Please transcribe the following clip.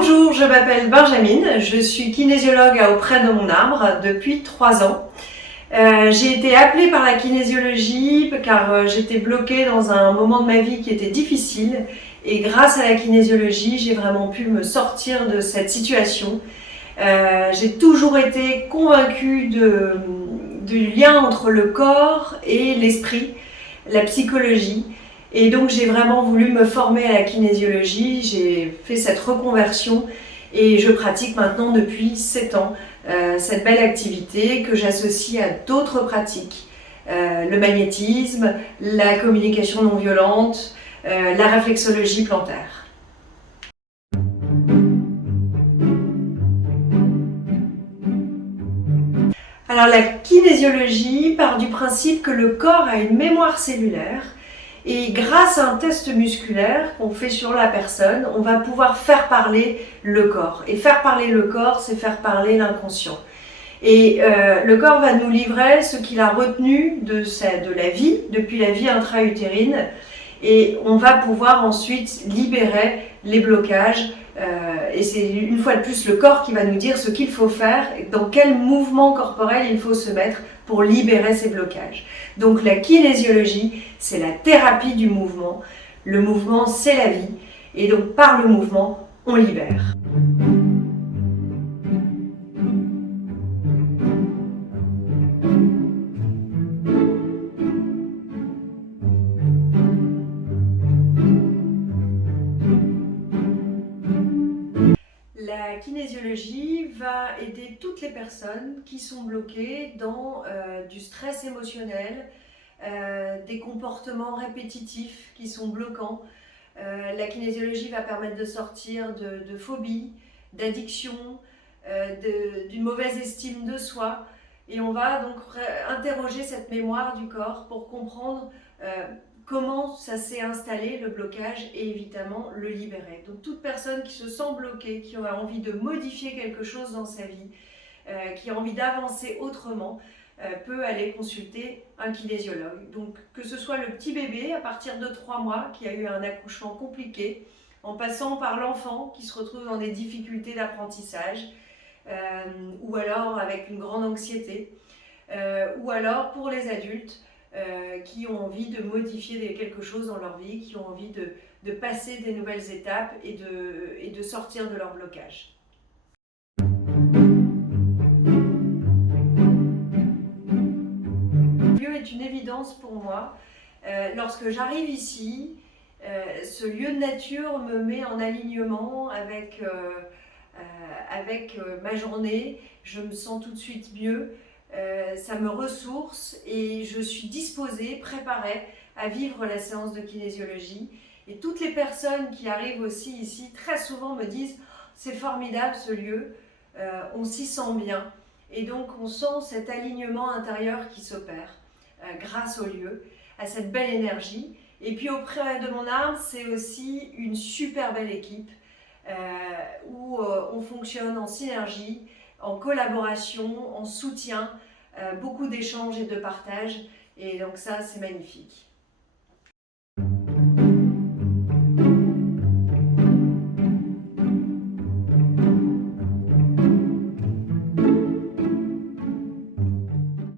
Bonjour, je m'appelle Benjamine, je suis kinésiologue auprès de mon arbre depuis 3 ans. J'ai été appelée par la kinésiologie car j'étais bloquée dans un moment de ma vie qui était difficile et grâce à la kinésiologie, j'ai vraiment pu me sortir de cette situation. J'ai toujours été convaincue du lien entre le corps et l'esprit, la psychologie. Et donc j'ai vraiment voulu me former à la kinésiologie, j'ai fait cette reconversion et je pratique maintenant depuis 7 ans cette belle activité que j'associe à d'autres pratiques. Le magnétisme, la communication non violente, la réflexologie plantaire. Alors la kinésiologie part du principe que le corps a une mémoire cellulaire et grâce à un test musculaire qu'on fait sur la personne, on va pouvoir faire parler le corps. Et faire parler le corps, c'est faire parler l'inconscient. Et le corps va nous livrer ce qu'il a retenu de la vie, depuis la vie intra-utérine, et on va pouvoir ensuite libérer les blocages. Et c'est une fois de plus le corps qui va nous dire ce qu'il faut faire, dans quel mouvement corporel il faut se mettre pour libérer ces blocages. Donc la kinésiologie, c'est la thérapie du mouvement. Le mouvement, c'est la vie. Et donc par le mouvement, on libère. La kinésiologie va aider toutes les personnes qui sont bloquées dans du stress émotionnel, des comportements répétitifs qui sont bloquants. La kinésiologie va permettre de sortir de phobies, d'addictions, d'une mauvaise estime de soi. Et on va donc interroger cette mémoire du corps pour comprendre comment ça s'est installé, le blocage, et évidemment le libérer. Donc toute personne qui se sent bloquée, qui a envie de modifier quelque chose dans sa vie, qui a envie d'avancer autrement, peut aller consulter un kinésiologue. Donc que ce soit le petit bébé à partir de 3 mois qui a eu un accouchement compliqué, en passant par l'enfant qui se retrouve dans des difficultés d'apprentissage, ou alors avec une grande anxiété, ou alors pour les adultes qui ont envie de modifier quelque chose dans leur vie, qui ont envie de passer des nouvelles étapes et de sortir de leur blocage. Le lieu est une évidence pour moi. Lorsque j'arrive ici, ce lieu de nature me met en alignement avec ma journée. Je me sens tout de suite mieux. Ça me ressource et je suis disposée, préparée à vivre la séance de kinésiologie. Et toutes les personnes qui arrivent aussi ici, très souvent me disent « c'est formidable ce lieu, on s'y sent bien ». Et donc on sent cet alignement intérieur qui s'opère grâce au lieu, à cette belle énergie. Et puis auprès de mon arbre, c'est aussi une super belle équipe où on fonctionne en synergie, en collaboration, en soutien, beaucoup d'échanges et de partage, et donc ça c'est magnifique.